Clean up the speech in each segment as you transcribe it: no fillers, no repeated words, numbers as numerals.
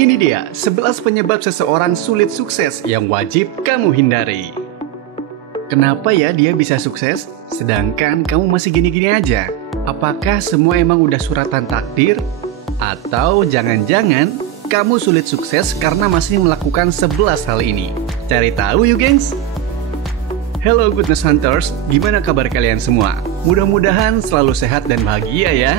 Ini dia 11 penyebab seseorang sulit sukses yang wajib kamu hindari. Kenapa ya dia bisa sukses, sedangkan kamu masih gini-gini aja? Apakah semua emang udah suratan takdir? Atau jangan-jangan kamu sulit sukses karena masih melakukan 11 hal ini? Cari tahu yuk gengs! Hello Goodness Hunters, gimana kabar kalian semua? Mudah-mudahan selalu sehat dan bahagia ya.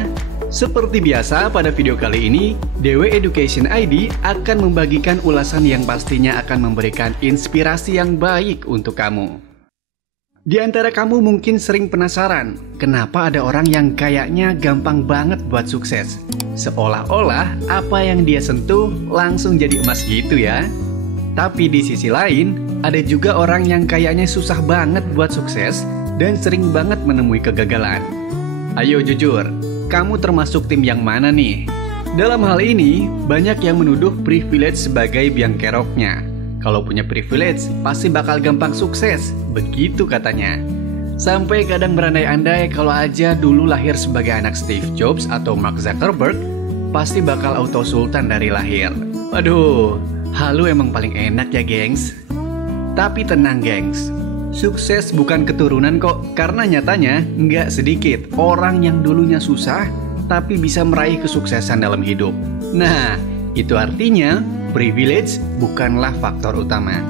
Seperti biasa pada video kali ini, DW Education ID akan membagikan ulasan yang pastinya akan memberikan inspirasi yang baik untuk kamu. Di antara kamu mungkin sering penasaran, kenapa ada orang yang kayaknya gampang banget buat sukses? Seolah-olah apa yang dia sentuh langsung jadi emas gitu ya. Tapi di sisi lain, ada juga orang yang kayaknya susah banget buat sukses dan sering banget menemui kegagalan. Ayo jujur, kamu termasuk tim yang mana nih? Dalam hal ini, banyak yang menuduh privilege sebagai biang keroknya. Kalau punya privilege, pasti bakal gampang sukses, begitu katanya. Sampai kadang berandai-andai kalau aja dulu lahir sebagai anak Steve Jobs atau Mark Zuckerberg, pasti bakal auto sultan dari lahir. Waduh, halu emang paling enak ya gengs. Tapi tenang gengs, sukses bukan keturunan kok, karena nyatanya nggak sedikit orang yang dulunya susah tapi bisa meraih kesuksesan dalam hidup. Nah, itu artinya privilege bukanlah faktor utama.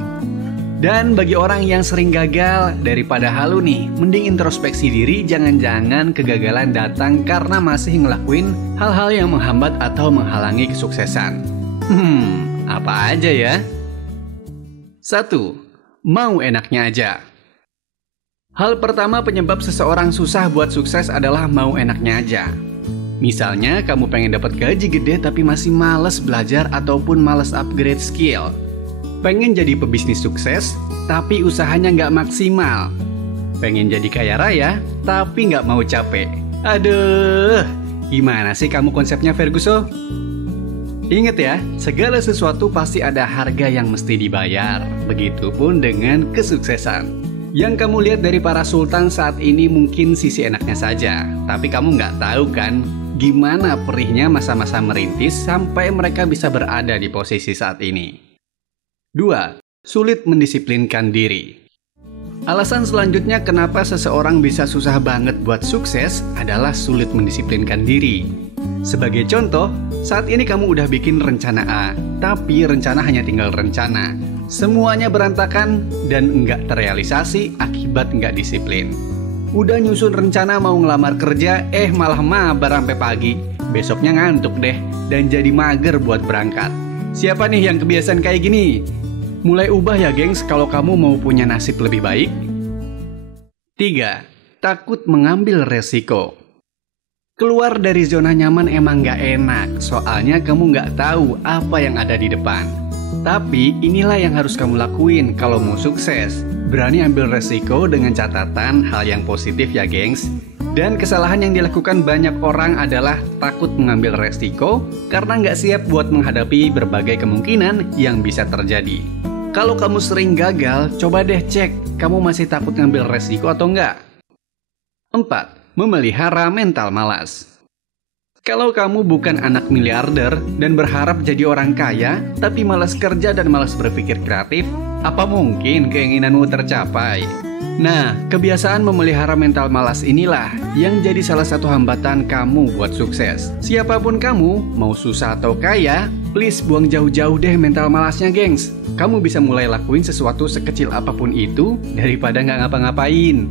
Dan bagi orang yang sering gagal, daripada halu nih, mending introspeksi diri, jangan-jangan kegagalan datang karena masih ngelakuin hal-hal yang menghambat atau menghalangi kesuksesan. Apa aja ya? 1. Mau enaknya aja. Hal pertama penyebab seseorang susah buat sukses adalah mau enaknya aja. Misalnya kamu pengen dapat gaji gede tapi masih males belajar ataupun males upgrade skill. Pengen jadi pebisnis sukses tapi usahanya nggak maksimal. Pengen jadi kaya raya tapi nggak mau capek. Aduh, gimana sih kamu konsepnya Ferguson? Ingat ya, segala sesuatu pasti ada harga yang mesti dibayar. Begitupun dengan kesuksesan. Yang kamu lihat dari para sultan saat ini mungkin sisi enaknya saja, tapi kamu nggak tahu kan gimana perihnya masa-masa merintis sampai mereka bisa berada di posisi saat ini. 2. Sulit mendisiplinkan diri. Alasan selanjutnya kenapa seseorang bisa susah banget buat sukses adalah sulit mendisiplinkan diri. Sebagai contoh, saat ini kamu udah bikin rencana A, tapi rencana hanya tinggal rencana. Semuanya berantakan dan nggak terrealisasi akibat nggak disiplin. Udah nyusun rencana mau ngelamar kerja, malah mabar sampai pagi. Besoknya ngantuk deh dan jadi mager buat berangkat. Siapa nih yang kebiasaan kayak gini? Mulai ubah ya gengs kalau kamu mau punya nasib lebih baik. 3. Takut mengambil resiko. Keluar dari zona nyaman emang nggak enak, soalnya kamu nggak tahu apa yang ada di depan. Tapi inilah yang harus kamu lakuin kalau mau sukses. Berani ambil resiko dengan catatan hal yang positif ya gengs. Dan kesalahan yang dilakukan banyak orang adalah takut mengambil resiko karena nggak siap buat menghadapi berbagai kemungkinan yang bisa terjadi. Kalau kamu sering gagal, coba deh cek kamu masih takut ngambil resiko atau enggak. 4. Memelihara mental malas. Kalau kamu bukan anak miliarder dan berharap jadi orang kaya, tapi malas kerja dan malas berpikir kreatif, apa mungkin keinginanmu tercapai? Nah, kebiasaan memelihara mental malas inilah yang jadi salah satu hambatan kamu buat sukses. Siapapun kamu, mau susah atau kaya, please buang jauh-jauh deh mental malasnya gengs. Kamu bisa mulai lakuin sesuatu sekecil apapun itu daripada nggak ngapa-ngapain.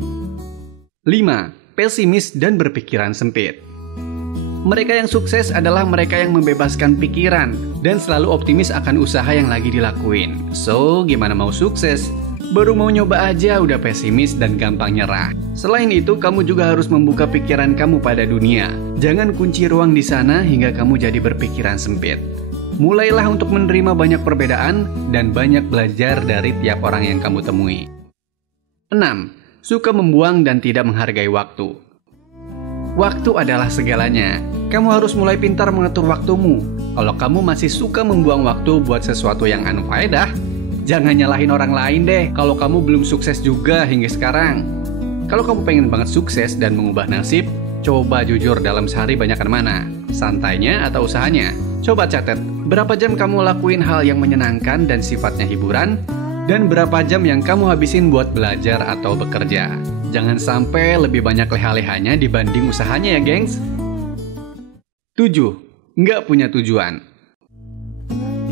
5. Pesimis dan berpikiran sempit. Mereka yang sukses adalah mereka yang membebaskan pikiran dan selalu optimis akan usaha yang lagi dilakuin. So, gimana mau sukses? Baru mau nyoba aja udah pesimis dan gampang nyerah. Selain itu, kamu juga harus membuka pikiran kamu pada dunia. Jangan kunci ruang di sana hingga kamu jadi berpikiran sempit. Mulailah untuk menerima banyak perbedaan dan banyak belajar dari tiap orang yang kamu temui. 6. Suka membuang dan tidak menghargai waktu. Waktu adalah segalanya. Kamu harus mulai pintar mengatur waktumu. Kalau kamu masih suka membuang waktu buat sesuatu yang unfaedah, jangan nyalahin orang lain deh kalau kamu belum sukses juga hingga sekarang. Kalau kamu pengen banget sukses dan mengubah nasib, coba jujur dalam sehari banyakan mana, santainya atau usahanya. Coba catat, berapa jam kamu lakuin hal yang menyenangkan dan sifatnya hiburan, dan berapa jam yang kamu habisin buat belajar atau bekerja. Jangan sampai lebih banyak leha-lehanya dibanding usahanya ya, gengs. 7. Nggak punya tujuan.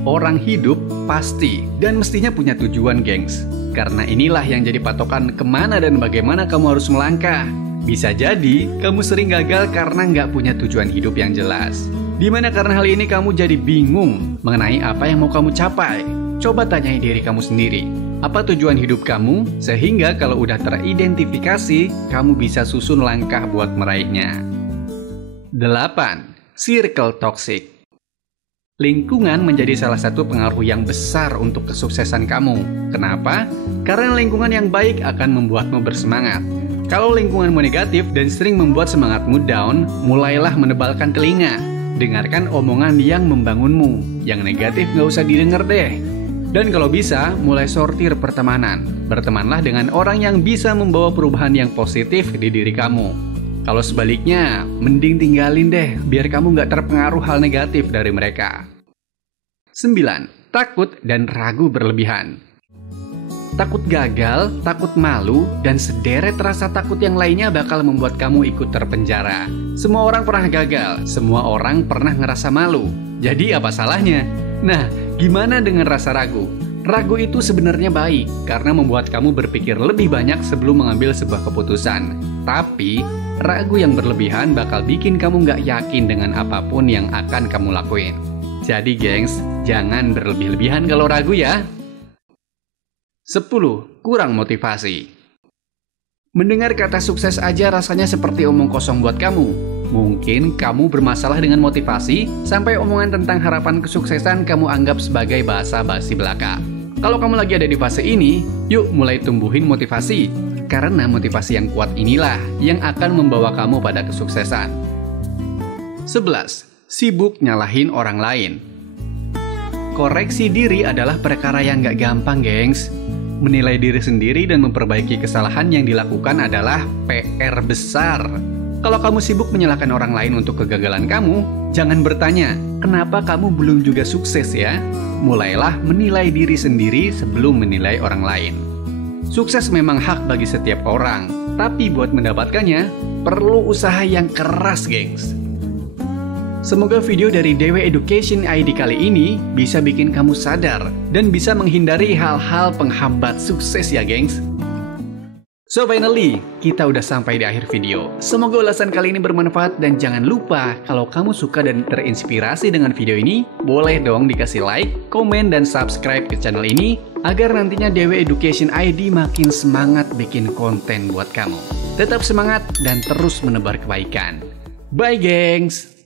Orang hidup pasti dan mestinya punya tujuan, gengs. Karena inilah yang jadi patokan kemana dan bagaimana kamu harus melangkah. Bisa jadi, kamu sering gagal karena nggak punya tujuan hidup yang jelas. Dimana karena hal ini kamu jadi bingung mengenai apa yang mau kamu capai. Coba tanyai diri kamu sendiri, apa tujuan hidup kamu? Sehingga kalau udah teridentifikasi, kamu bisa susun langkah buat meraihnya. 8. Circle toxic. Lingkungan menjadi salah satu pengaruh yang besar untuk kesuksesan kamu. Kenapa? Karena lingkungan yang baik akan membuatmu bersemangat. Kalau lingkunganmu negatif dan sering membuat semangatmu down, mulailah menebalkan telinga. Dengarkan omongan yang membangunmu. Yang negatif nggak usah didengar deh. Dan kalau bisa, mulai sortir pertemanan. Bertemanlah dengan orang yang bisa membawa perubahan yang positif di diri kamu. Kalau sebaliknya, mending tinggalin deh, biar kamu nggak terpengaruh hal negatif dari mereka. 9. Takut dan ragu berlebihan. Takut gagal, takut malu, dan sederet rasa takut yang lainnya bakal membuat kamu ikut terpenjara. Semua orang pernah gagal, semua orang pernah ngerasa malu. Jadi apa salahnya? Nah, gimana dengan rasa ragu? Ragu itu sebenarnya baik, karena membuat kamu berpikir lebih banyak sebelum mengambil sebuah keputusan. Tapi, ragu yang berlebihan bakal bikin kamu nggak yakin dengan apapun yang akan kamu lakuin. Jadi gengs, jangan berlebih-lebihan kalau ragu ya. 10. Kurang motivasi. Mendengar kata sukses aja rasanya seperti omong kosong buat kamu. Mungkin kamu bermasalah dengan motivasi, sampai omongan tentang harapan kesuksesan kamu anggap sebagai bahasa basi belaka. Kalau kamu lagi ada di fase ini, yuk mulai tumbuhin motivasi. Karena motivasi yang kuat inilah yang akan membawa kamu pada kesuksesan. 11. Sibuk nyalahin orang lain. Koreksi diri adalah perkara yang gak gampang, gengs. Menilai diri sendiri dan memperbaiki kesalahan yang dilakukan adalah PR besar. Kalau kamu sibuk menyalahkan orang lain untuk kegagalan kamu, jangan bertanya, kenapa kamu belum juga sukses ya? Mulailah menilai diri sendiri sebelum menilai orang lain. Sukses memang hak bagi setiap orang, tapi buat mendapatkannya, perlu usaha yang keras, gengs. Semoga video dari Dewe Education ID kali ini bisa bikin kamu sadar dan bisa menghindari hal-hal penghambat sukses ya, gengs. So finally, kita udah sampai di akhir video. Semoga ulasan kali ini bermanfaat dan jangan lupa kalau kamu suka dan terinspirasi dengan video ini, boleh dong dikasih like, komen, dan subscribe ke channel ini agar nantinya Dewe Education ID makin semangat bikin konten buat kamu. Tetap semangat dan terus menebar kebaikan. Bye, gengs!